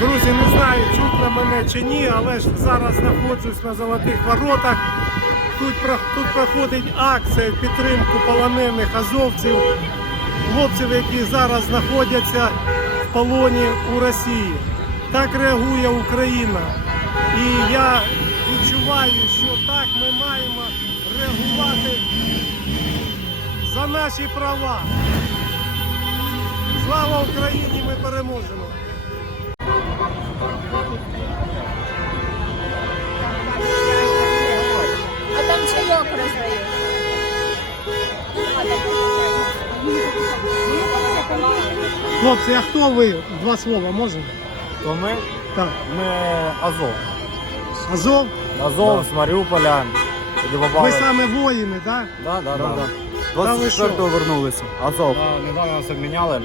Друзі, не знаю, чутно мене чи ні, але ж зараз знаходжусь на золотих воротах. Тут, тут проходить акція в підтримку полонених азовців, хлопців, які зараз знаходяться в полоні у Росії. Так реагує Україна. І я відчуваю, що так ми маємо реагувати за наші права. Слава Україні! Ми переможемо! А там чайок роздають. Хлопці, а хто ви? Два слова можна? То ми, Так. ми Азов. Азов, Азов з Маріуполя. Попали. ви саме воїни, так? Да, да, да, да. Та ви 24-го вернулися. Азов. недавно нас обміняли,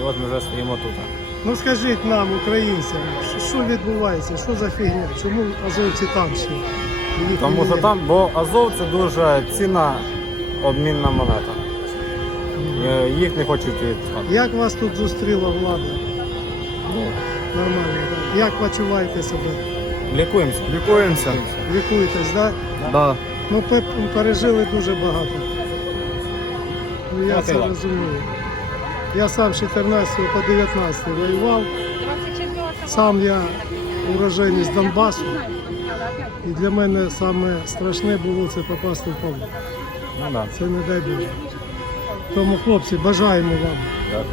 і от ми вже стоїмо тут. Ну скажіть нам, українцям, що відбувається, що за фігня? Чому азовці там ще? Їх Тому що там, бо Азов це дуже цінна обмінна монета. Е, Їх не хочуть відпускати. Як вас тут зустріла влада? Ну, Нормально, так? Як почуваєте себе? Лікуємося. Лікуємося. Лікуєтесь, так? Да. Ну, пе- пережили дуже багато. Ну, я це Хватило. розумію. Я сам з 14 по 19 воював. Сам я уроженець Донбасу. І для мене саме страшне було це попасти в полон. Ну, да. Це не дай Боже. Тому, хлопці, бажаємо вам.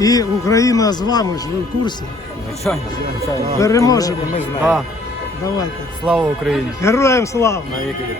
І Україна з вами ж, ви в курсі. Звичайно, звичайно. Переможемо. Ми знаємо. Давайте. Слава Україні! Героям слава! Навіки.